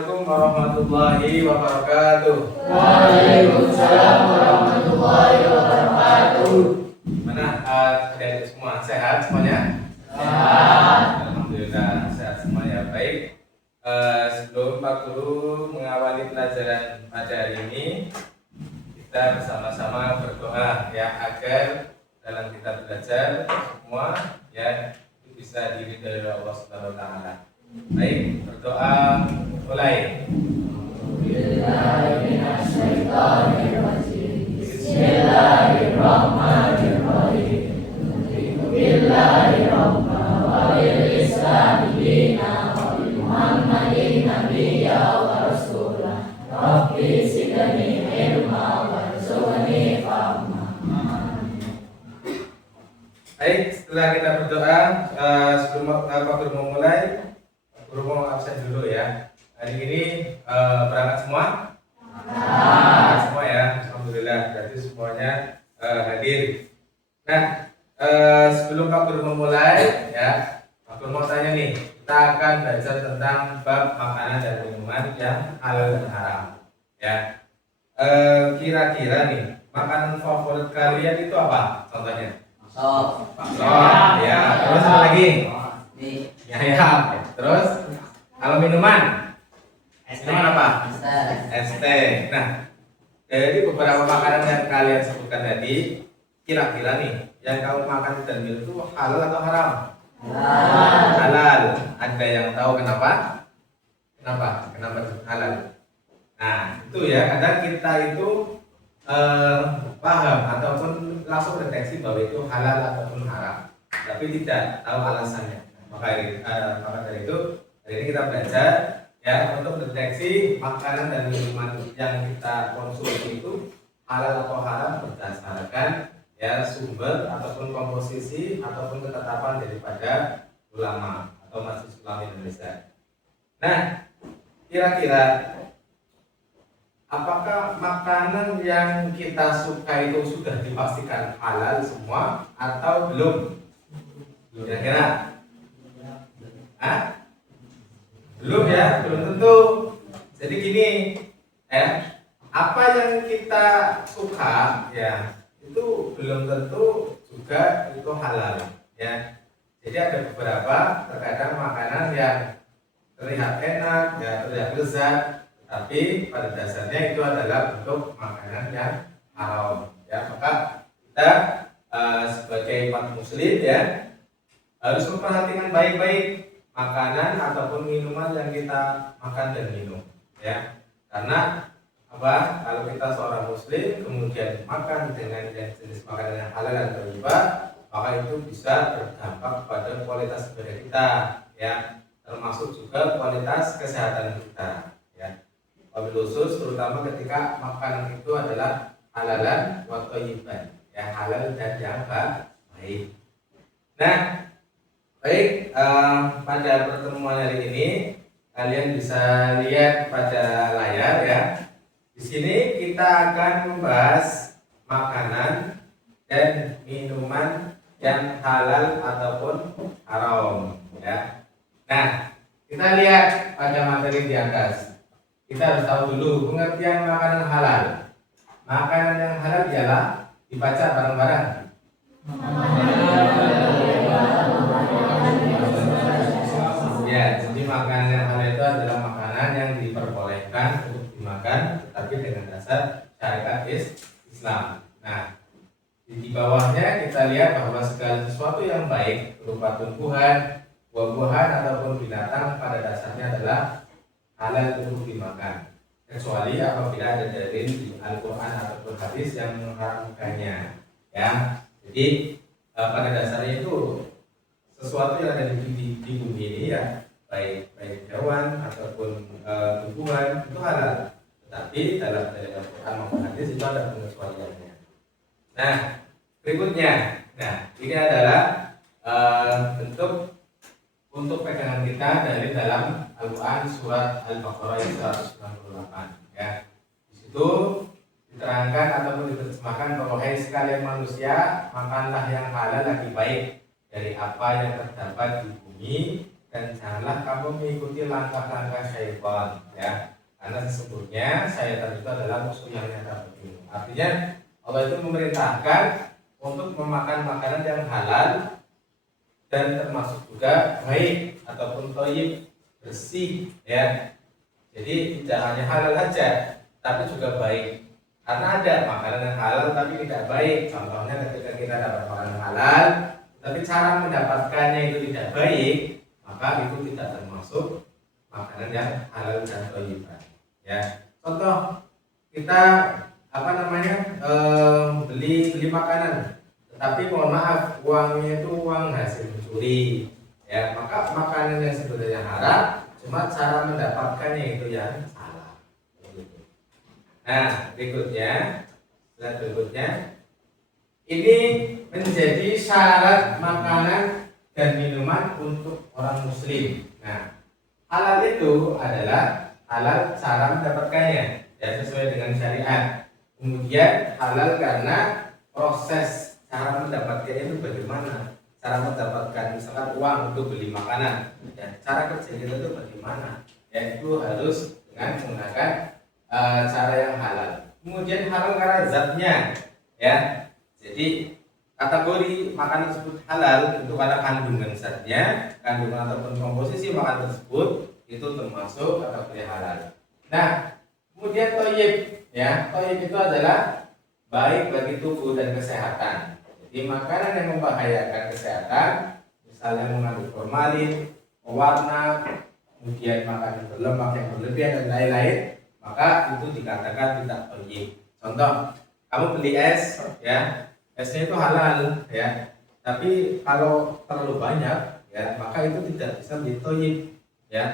Assalamualaikum warahmatullahi wabarakatuh. Waalaikumsalam warahmatullahi wabarakatuh. Mana adik semua sehat semuanya? Sehat. Alhamdulillah sehat semuanya. Baik. Sebelum Pak Guru mengawali pelajaran pada hari ini, kita bersama-sama berdoa ya agar dalam kita belajar semua ya itu bisa diridhoi oleh Allah Subhanahu wa taala. Baik, berdoa mulai. Bismillahirrahmanirrahim. Billahirrahmanirrahim. Muhammadin nabiyya wa rasulah. Rabbi zidni ilma warzuqni fahma. Baik, setelah kita berdoa, sebelum Pak Guru memulai, Pak Guru mau absen dulu ya. Hari ini berangkat semua? Berangkat semua ya, alhamdulillah. Berarti semuanya hadir. Nah, sebelum Pak Guru memulai ya, Pak Guru mau tanya nih, kita akan belajar tentang bab makanan dan minuman yang halal dan haram. Ya, kira-kira nih, makanan favorit kalian itu apa? Contohnya? Bakso, ya. Terus apa lagi? Ya. Terus kalau minuman? Minuman apa? Es teh. Nah, dari beberapa makanan yang kalian sebutkan tadi, kira-kira nih, yang kamu makan dan minum itu halal atau haram? Halal. Ada yang tahu kenapa? Kenapa halal? Nah, itu ya. Kadang kita itu paham ataupun langsung deteksi bahwa itu halal ataupun haram, tapi tidak tahu alasannya. Maka dari itu hari ini kita belajar ya untuk deteksi makanan dan minuman yang kita konsumsi itu halal atau haram berdasarkan ya sumber ataupun komposisi ataupun ketetapan daripada ulama atau Majelis Ulama Indonesia. Nah, kira-kira apakah makanan yang kita suka itu sudah dipastikan halal semua atau belum? Kira-kira? Belum ya, belum tentu. Jadi gini, apa yang kita suka ya itu belum tentu juga itu halal ya. Jadi ada beberapa terkadang makanan yang terlihat enak ya, terlihat lezat, tapi pada dasarnya itu adalah bentuk makanan yang haram ya. Maka kita sebagai umat muslim ya harus memperhatikan baik-baik makanan ataupun minuman yang kita makan dan minum ya. Karena apa? Kalau kita seorang muslim kemudian makan dengan jenis makanan yang halal dan thayyibah, maka itu bisa berdampak pada kualitas ibadah kita ya, termasuk juga kualitas kesehatan kita ya. Wabil khusus terutama ketika makanan itu adalah halalan wa thayyiban ya, halal dan yang baik. Nah, baik, pada pertemuan hari ini kalian bisa lihat pada layar ya. Di sini kita akan membahas makanan dan minuman yang halal ataupun haram ya. Nah, kita lihat pada materi di atas. Kita harus tahu dulu pengertian makanan halal. Makanan yang halal ialah dibaca bareng-bareng. Ya, jadi makanan yang halal itu adalah makanan yang diperbolehkan untuk dimakan, tetapi dengan dasar syariat Islam. Nah, di bawahnya kita lihat bahwa segala sesuatu yang baik berupa tumbuhan, buah-buahan ataupun binatang pada dasarnya adalah halal untuk dimakan, kecuali apabila ada dalil di Al-Quran ataupun hadis yang mengharamkannya. Ya, jadi pada dasarnya itu sesuatu yang ada di bumi ini ya, baik hewan ataupun tumbuhan itu halal. Tetapi dalam dalil Al-Quran maupun hadis itu ada pengecualiannya. Nah, berikutnya, ini adalah bentuk untuk pegangan kita dari dalam Al-Quran surat Al-Baqarah 198 ya. Di situ diterangkan ataupun diterjemahkan bahwa hai sekalian manusia, makanlah yang halal lagi baik dari apa yang terdapat di bumi dan janganlah kamu mengikuti langkah-langkah syaitan, ya. Karena sesungguhnya syaitan itu adalah musuh yang nyata bagimu. Artinya Allah itu memerintahkan untuk memakan makanan yang halal dan termasuk juga baik ataupun thayyib, bersih, ya. Jadi tidak hanya halal saja, tapi juga baik. Karena ada makanan yang halal tapi tidak baik. Contohnya ketika kita dapat makanan halal, tapi cara mendapatkannya itu tidak baik, maka itu tidak termasuk makanan yang halal dan thayyiban. Ya, contoh kita beli makanan, tetapi mohon maaf uangnya itu uang hasil mencuri. Ya, maka makanan yang sebenarnya haram, cuma cara mendapatkannya itu yang salah. Nah, slide berikutnya, ini menjadi syarat makanan dan minuman untuk orang muslim. Nah, halal itu adalah halal cara mendapatkannya, ya sesuai dengan syariat. Kemudian halal karena proses cara mendapatkannya itu bagaimana. Cara mendapatkan misalkan uang untuk beli makanan, ya, cara kerjanya itu bagaimana, ya itu harus dengan menggunakan cara yang halal. Kemudian halal karena zatnya, ya. Jadi kategori makanan tersebut halal itu karena kandungan zatnya, kandungan ataupun komposisi makanan tersebut itu termasuk kategori halal. Nah, kemudian thayyib, ya. Thayyib itu adalah baik bagi tubuh dan kesehatan. Jadi makanan yang membahayakan kesehatan, misalnya mengandung formalin, pewarna, kemudian makanan berlemak yang berlebihan dan lain-lain, maka itu dikatakan tidak thayyib. Contoh, kamu beli es, ya, esnya itu halal, ya, tapi kalau terlalu banyak, ya, maka itu tidak bisa menjadi thayyib, ya.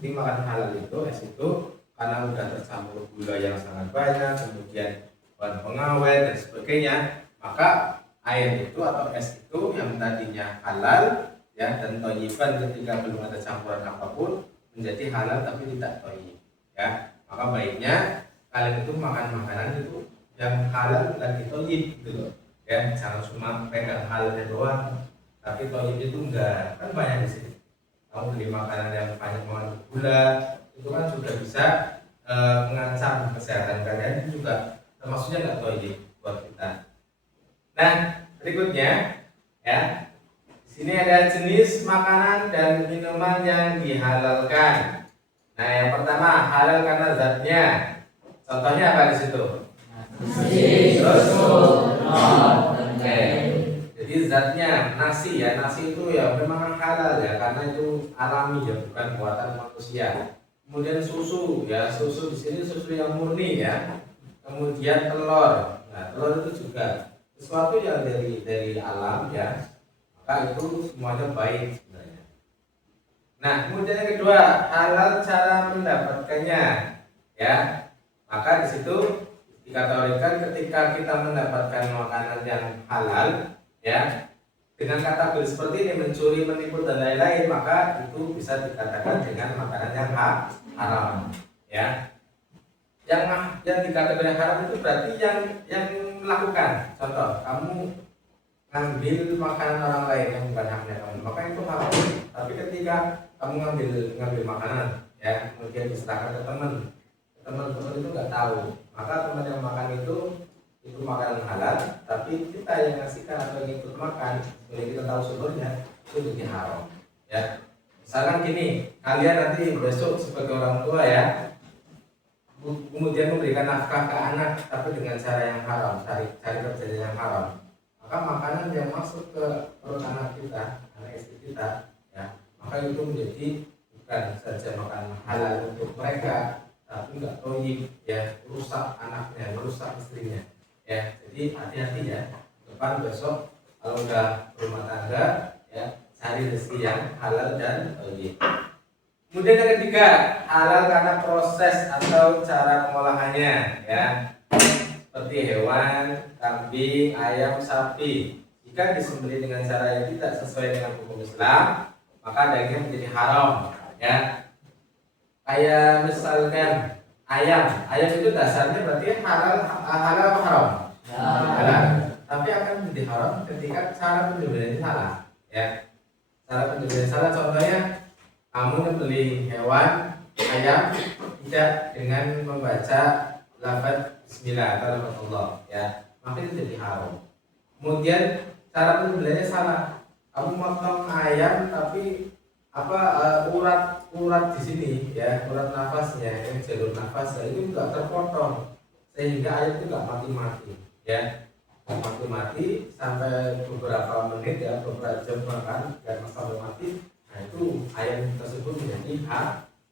Jadi makan halal itu es itu karena sudah tercampur gula yang sangat banyak, kemudian bahan pengawet dan sebagainya, maka air itu atau es itu yang tadinya halal, ya, dan thayyiban ketika belum ada campuran apapun menjadi halal tapi tidak thayyib, ya. Maka baiknya kalian itu makan makanan itu yang halal dan thayyib gitu loh, ya. Jangan cuma pegang halalnya doang tapi thayyib itu enggak, kan banyak di sini. Kamu beli makanan yang banyak mengandung gula itu kan juga bisa mengancam kesehatan kalian, itu juga termasuknya enggak thayyib buat kita. Nah, berikutnya, ya, di sini ada jenis makanan dan minuman yang dihalalkan. Nah, yang pertama halal karena zatnya. Contohnya apa di situ? Nasi, susu, telur, Jadi zatnya nasi, ya, nasi itu ya memang halal, ya, karena itu alami, ya, bukan buatan manusia. Kemudian susu, ya, susu di sini susu yang murni, ya. Kemudian telur, nah telur itu juga sesuatu yang dari alam, ya, maka itu semuanya baik sebenarnya. Nah, kemudian yang kedua halal cara mendapatkannya, ya, maka di situ dikategorikan ketika kita mendapatkan makanan yang halal, ya, dengan kategori seperti ini, mencuri, menipu dan lain-lain, maka itu bisa dikatakan dengan makanan yang haram, ya. Yang dikategori haram itu berarti yang melakukan. Contoh, kamu ngambil makanan orang lain yang bukan haknya kamu, maka itu haram. Tapi ketika kamu ngambil makanan, ya, kemudian diserahkan ke teman itu nggak tahu, maka teman yang makan itu makanan halal, tapi kita yang ngasihkan atau yang ikut makan, boleh kita tahu sumbernya, itu jadi haram, ya. Misalkan gini, kalian nanti besok sebagai orang tua, ya, kemudian memberikan nafkah ke anak tapi dengan cara yang haram, cari kerjanya yang haram, maka makanan yang masuk ke perut anak kita, anak istri kita, ya, maka itu menjadi bukan saja makanan halal untuk mereka, tapi enggak thayyib, ya, rusak anaknya, merusak istrinya, ya. Jadi hati-hati, ya, depan besok kalau udah berumah tangga, ya, cari rezeki yang halal dan thayyib. Kemudian yang ketiga, halal karena proses atau cara pengolahannya, ya. Seperti hewan, kambing, ayam, sapi. Jika disembelih dengan cara yang tidak sesuai dengan hukum Islam, maka dagingnya menjadi haram, ya. Kayak misalkan ayam itu dasarnya berarti halal apa haram? Halal. Tapi akan menjadi haram ketika cara penyembelihannya salah, ya. Cara penyembelihan salah, contohnya kamu nyembelih hewan ayam tidak dengan membaca lafaz bismillah atau lafaz Allah ya, maka itu jadi haram. Kemudian cara penyembelihnya salah. Kamu motong ayam tapi urat di sini ya, urat nafasnya yang jalur nafasnya itu enggak terpotong sehingga ayam itu enggak mati-mati ya. Mati sampai beberapa menit ya, beberapa jam bahkan dan sampai mati. Nah itu ayam tersebut menjadi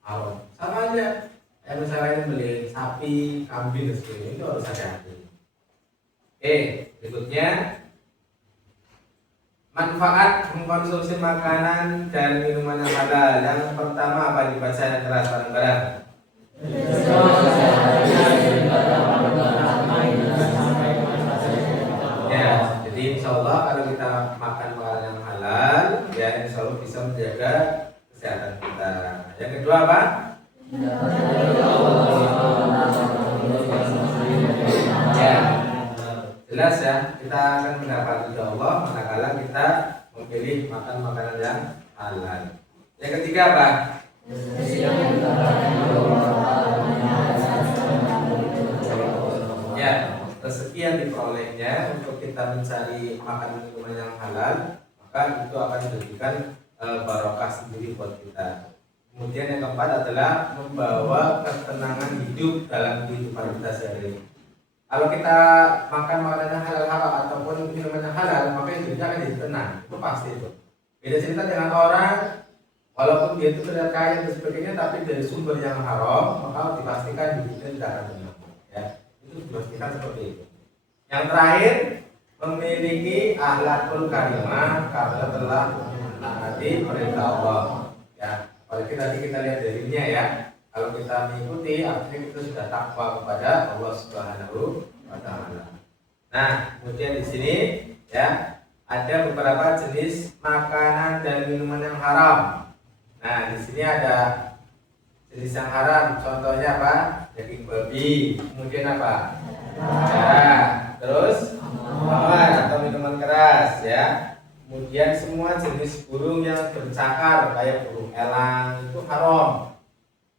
haram. Sama aja misalnya beli sapi, kambing dan sebagainya, itu harus hati-hati. Oke, berikutnya manfaat mengkonsumsi makanan dan minuman yang halal. Yang pertama apa dibaca yang keras bareng-bareng? Ya, jadi insya Allah kalau kita makan makanan yang halal, ya insya Allah bisa menjaga kesehatan kita. Yang kedua apa? Ya, jelas ya, kita akan mendapat ridha Allah manakala kita memilih makan makanan yang halal. Yang ketiga apa? Ya, rezeki yang diperolehnya untuk kita mencari makanan minuman yang halal, maka itu akan menjadikan barokah sendiri buat kita. Kemudian yang keempat adalah membawa ketenangan hidup dalam kehidupan kita sehari-hari. Kalau kita makan makanan yang halal ataupun minuman yang halal, maka hidupnya akan jadi tenang. Itu pasti itu. Beda cerita dengan orang, walaupun dia itu terlihat kaya dan sebagainya, tapi dari sumber yang haram, maka dipastikan hidupnya tidak akan tenang. Ya, itu dipastikan seperti itu. Yang terakhir, memiliki akhlakul karimah karena telah menaati perintah Allah. Ya, kalau tadi kita lihat darinya ya. Kalau kita mengikuti, artinya kita sudah takwa kepada Allah Subhanahu wa Ta'ala. Nah, kemudian di sini ya ada beberapa jenis makanan dan minuman yang haram. Nah, di sini ada jenis yang haram. Contohnya apa? Daging babi. Kemudian apa? Ya, terus khamar atau minuman keras ya. Kemudian semua jenis burung yang bercakar kayak burung elang itu haram.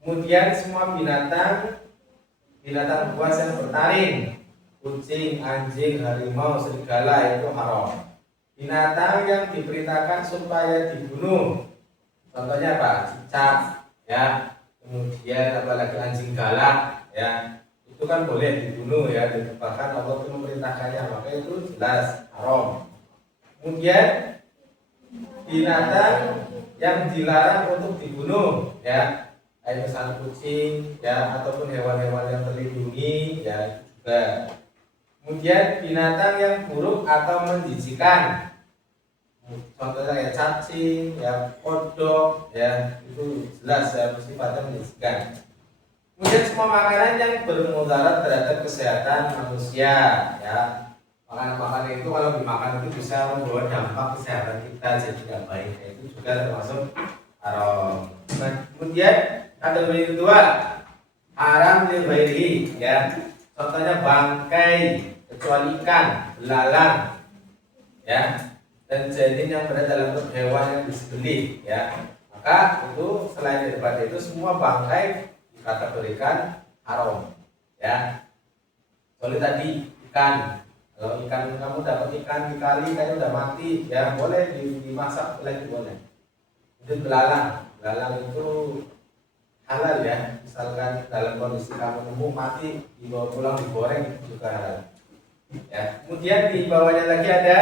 Kemudian semua binatang buas yang bertaring, kucing, anjing, harimau, serigala itu haram. Binatang yang diperintahkan supaya dibunuh, contohnya apa? Cicak, ya. Kemudian apalagi anjing galak, ya. Itu kan boleh dibunuh ya, dan bahkan Allah itu memerintahkannya, maka itu jelas haram. Kemudian binatang yang dilarang untuk dibunuh, ya. Kayak misalnya kucing ya, ataupun hewan-hewan yang terlindungi ya juga. Kemudian binatang yang buruk atau menjijikan, contohnya kayak cacing ya, kodok ya, itu jelas ya sifatnya menjijikan. Kemudian semua makanan yang bermudarat terhadap kesehatan manusia ya. Makanan-makanan itu kalau dimakan itu bisa membawa dampak kesehatan kita jadi tidak baik, itu juga termasuk haram. Nah, kemudian kategori kedua haram lil-ghairi ya. Contohnya bangkai kecuali ikan, belalang ya, dan janin yang berada dalam bentuk hewan yang disembelih ya. Maka itu selain daripada itu semua bangkai dikategorikan haram ya. Soalnya tadi ikan, kalau ikan kamu dapat ikan di kali kayaknya udah mati ya, boleh dimasak lagi boleh. Itu belalang itu halal ya, misalkan dalam kondisi kamu nemu mati dibawa pulang digoreng itu juga halal ya. Kemudian di bawahnya lagi ada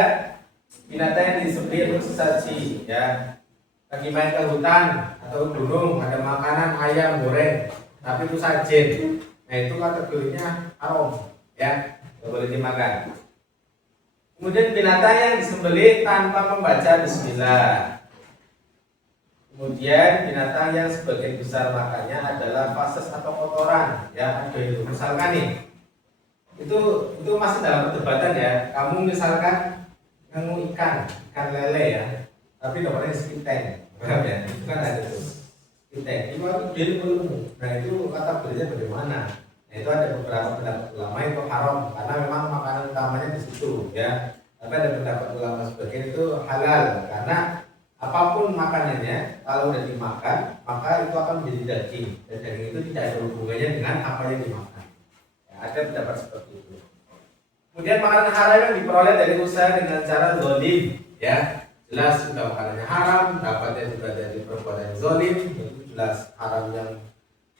binatang yang disembelih untuk sesaji ya. Lagi main ke hutan atau gunung ada makanan ayam goreng tapi itu sajen, nah itu kategorinya haram ya, tidak boleh dimakan. Kemudian binatang yang disembelih tanpa membaca bismillah. Kemudian binatang yang sebagian besar makannya adalah fases atau kotoran ya, ada itu. Misalkan nih, itu masih dalam perdebatan ya. Kamu misalkan nemu ikan lele ya, tapi dapatnya sekiteng, paham ya? Itu kan ada itu sekiteng. Itu dia belum. Nah itu kategorinya bagaimana? Nah itu ada beberapa pendapat ulama itu haram karena memang makanan utamanya di situ ya. Tapi ada pendapat ulama sebagian itu halal karena apapun makanannya, kalau udah dimakan, maka itu akan menjadi daging. Dan daging itu tidak ada hubungannya dengan apa yang dimakan. Ya, ada pendapat seperti itu. Kemudian makanan haram yang diperoleh dari usaha dengan cara zolim, ya jelas sudah makanannya haram, dapatnya juga dari perbuatan zolim, itu jelas haram yang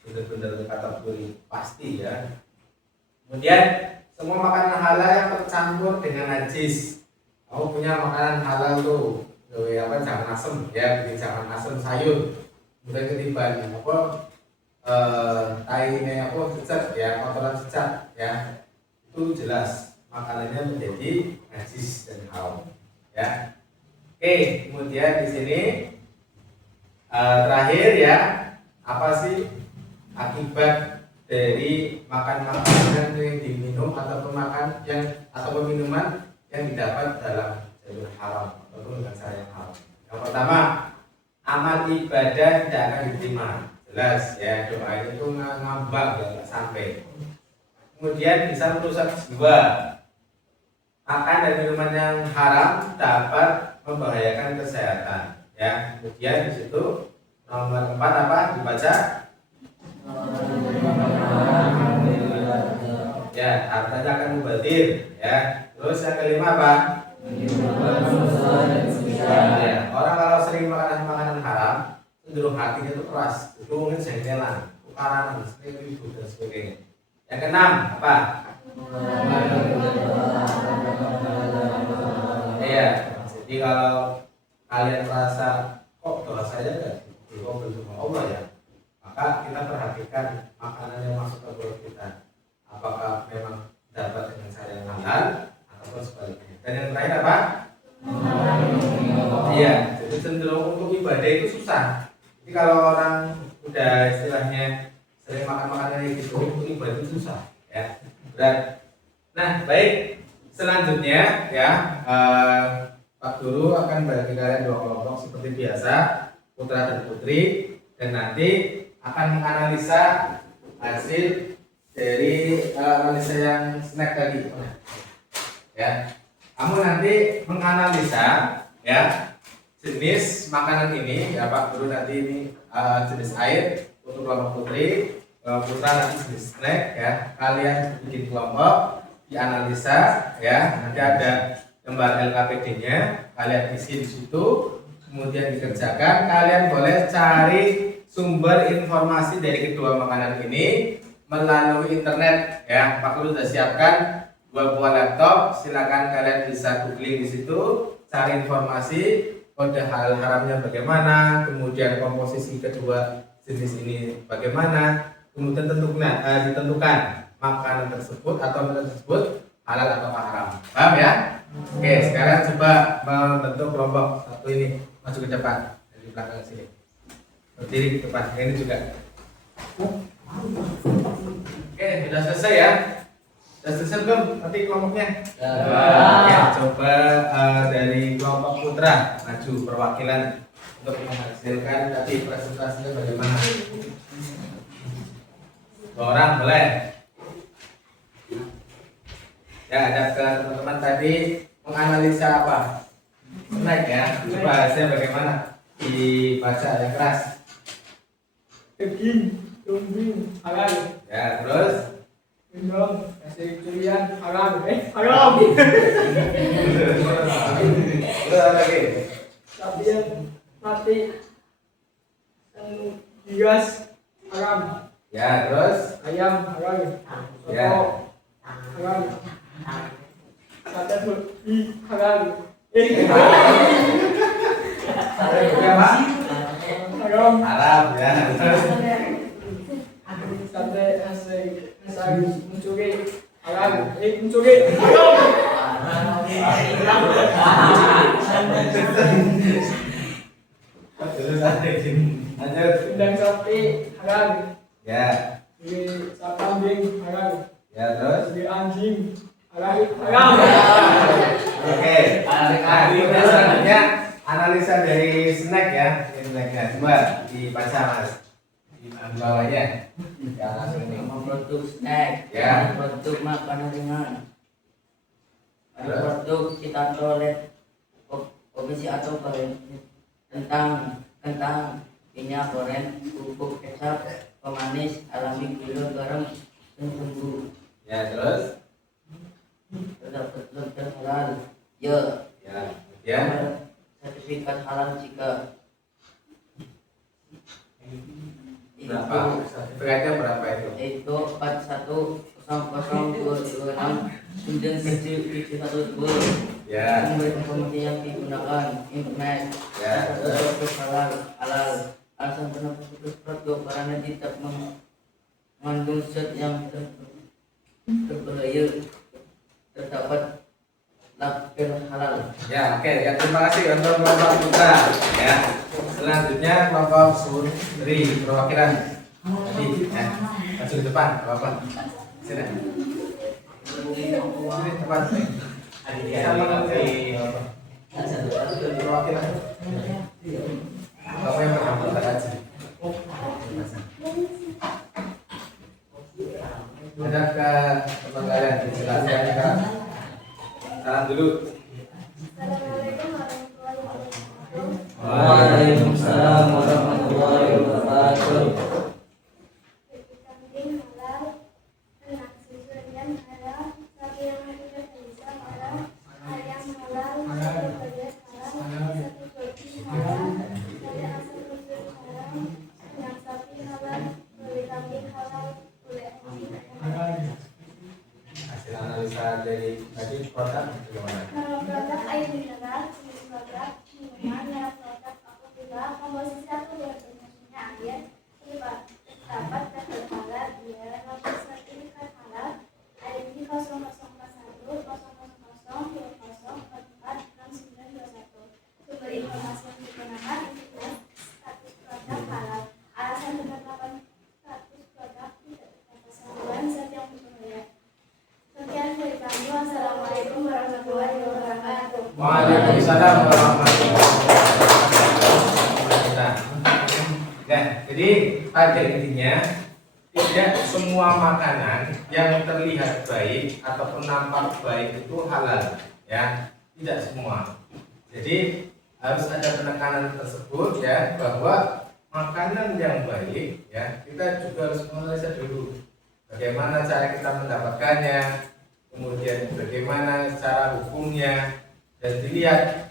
benar-benar kategori pasti ya. Kemudian semua makanan halal yang tercampur dengan najis. Kamu punya makanan halal tuh, apa jangan asem ya, jangan asem sayur. Kemudian ketiban apa tainya apa cecak ya, kotoran cecak ya, itu jelas makanannya menjadi najis dan haram ya. Oke, kemudian di sini terakhir ya, apa sih akibat dari makan makanan yang diminum ataupun minuman yang didapat dalam jalur haram ataupun dengan cara yang haram. Yang pertama, amal ibadah tidak akan diterima. Jelas ya, doa itu ngambang nggak sampai. Kemudian bisa merusak jiwa. Makan dan minuman yang haram dapat membahayakan kesehatan. Ya, kemudian di situ nomor 4 apa? Dibaca. Ya, hartanya akan mubazir. Ya, terus yang kelima apa? Ya, orang kalau sering makan makanan haram, cenderung hatinya itu keras, itu mungkin jengkelan, tukaran, sering ribut dan sebagainya. Yang keenam apa? Iya, jadi kalau kalian merasa kok doa saya nggak dikabul sama Allah ya, maka kita perhatikan makanan yang masuk ke perut kita, apakah memang dapat dengan cara yang halal ataupun sebaliknya. Dan yang terakhir apa? Iya, jadi cenderung untuk ibadah itu susah. Jadi kalau orang udah istilahnya sering makan makanan gitu, untuk ibadah itu susah ya, berat. Nah, baik. Selanjutnya ya, Pak Guru akan bagi kalian 2 kelompok seperti biasa, putra dan putri, dan nanti akan menganalisa hasil dari analisa yang snack tadi. Ya, kamu nanti menganalisa ya jenis makanan ini ya Pak Guru, nanti ini jenis air untuk kelompok putri, putra nanti jenis snack ya. Kalian bikin kelompok, dianalisa ya, nanti ada gambar LKPD-nya, kalian isi di situ, kemudian dikerjakan. Kalian boleh cari sumber informasi dari kedua makanan ini melalui internet ya. Pak Guru sudah siapkan 2 buah laptop, silakan kalian bisa googling di situ, cari informasi kode halal haramnya bagaimana, kemudian komposisi kedua jenis ini bagaimana, kemudian ditentukan makanan tersebut atau makanan tersebut halal atau haram. Paham ya? Oke, sekarang coba membentuk kelompok satu ini, maju ke depan dari belakang sini, berdiri ke depan. Ini juga. Oke, sudah selesai ya. Sudah selesai belum nanti kelompoknya? Ya, coba dari kelompok putra maju perwakilan untuk menghasilkan tadi presentasinya bagaimana. 2 orang boleh. Ya, ada ke teman-teman tadi menganalisa apa? Snack ya. Coba hasilnya bagaimana? Dibaca yang keras. Daging, tumbuh, halal. Ya, terus Minum, hasil curian, halal. Haram. terus apa lagi? Sapi yang mati, yang digas, haram. Ya, terus Ayam, halal. Ya. Soto, halal. Sate babi, halal. ya Pak? Haram. Haram ya. Terus Sate hasil mencuri, halal. Mencuri, haram. terus ada gini. Lanjut. Undang sapi, halal. Ya. Beli kambing, halal. Ya, terus Beli anjing, halal. Haram. oke. Nah, kemudian selanjutnya analisa dari snack ya. Snacknya coba dibaca Mas. Di bawahnya. Ya, langsung ini. Produk snack, Ya. produk makanan ringan, ada produk kita toilet, komisi atau kentang, minyak goreng, bubuk kecap, pemanis, alami, gula, garam, dan bumbu. Ya, terus? Terdapat label halal. Ya. Ya. Sertifikat halal jika Berapa? Sertifikatnya berapa itu? itu 410026971712. Ya. Sumber informasi yang digunakan internet. Ya. Terdapat halal. Alasan kenapa putus produk karena tidak mengandung zat yang berbahaya. Terdapat label halal. Ya, oke. Ya, terima kasih untuk kelompok putra. Ya. Selanjutnya kelompok Sundri perwakilan tadi ya. Maju ke depan, apa? Sini. Sini depan. Sama nanti perwakilan. Kamu yang berangkat aja. Ada ke teman kalian dijelaskan Kak. Salam dulu. Assalamualaikum warahmatullahi wabarakatuh. Waalaikumsalam warahmatullahi wabarakatuh. Kambing halal, ternak susu dan halal, sapi yang tidak bisa halal, ayam halal, satu bebek halal, satu babi halal, ada asal usul halal, ternak sapi halal, kulit kambing halal, kulit anjing halal. Hasil analisa dari tadi produk bagaimana? Nama produk air mineral, jenis produk minuman, merek produk apabila komposisi atau bahan bakunya air, terdapat label halal, dia lapis sertifikat halal, ID 00012000446921. Sumber informasi yang digunakan identitas status produk halal, alasan penetapan status produk tidak terdapat kandungan zat yang berbahaya. Sekian dari kami. Wassalamualaikum warahmatullahi wabarakatuh. Waalaikumsalam warahmatullahi wabarakatuh. Nah, jadi pada intinya tidak semua makanan yang terlihat baik ataupun nampak baik itu halal, ya, tidak semua. Jadi harus ada penekanan tersebut ya, bahwa makanan yang baik ya kita juga harus menganalisa dulu bagaimana cara kita mendapatkannya, kemudian bagaimana cara hukumnya, dan dilihat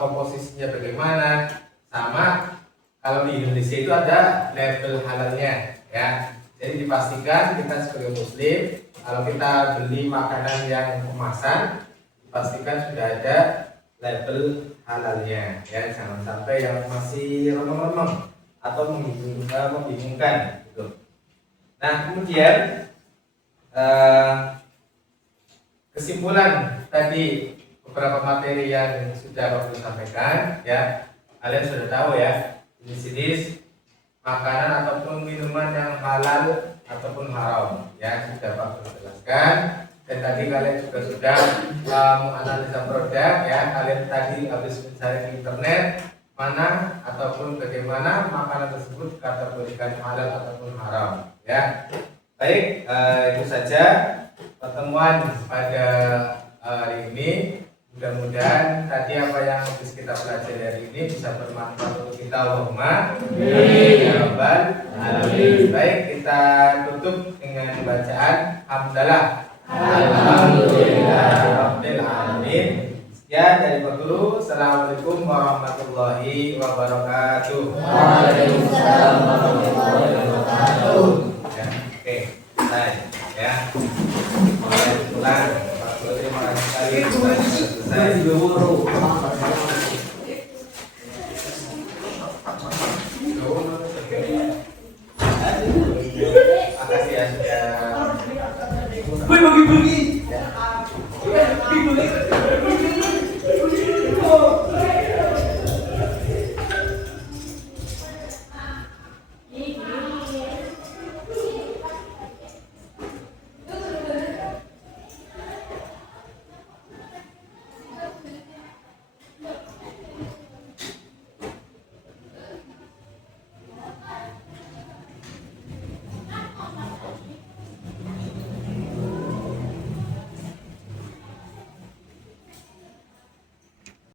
komposisinya bagaimana. Sama kalau di Indonesia itu ada label halalnya ya. Jadi dipastikan kita sebagai muslim kalau kita beli makanan yang kemasan dipastikan sudah ada label halalnya ya. Jangan sampai yang masih remeng-remeng atau membingungkan gitu. Nah, kemudian kesimpulan tadi beberapa materi yang sudah Bapak sampaikan ya, kalian sudah tahu ya jenis-jenis makanan ataupun minuman yang halal ataupun haram ya, sudah Bapak jelaskan. Dan tadi kalian juga sudah menganalisa produk ya, kalian tadi habis mencari di internet mana ataupun bagaimana makanan tersebut kategorikan halal ataupun haram ya. Baik, itu saja pertemuan pada hari ini. Mudah-mudahan tadi apa yang habis kita pelajari hari ini bisa bermanfaat untuk kita. Allahumma amin ya rabbal alamin. Baik, kita tutup dengan bacaan hamdalah. Alhamdulillahirabbil alamin. Sekian dari Pak Guru. Assalamualaikum warahmatullahi wabarakatuh. Waalaikumsalam warahmatullahi wabarakatuh.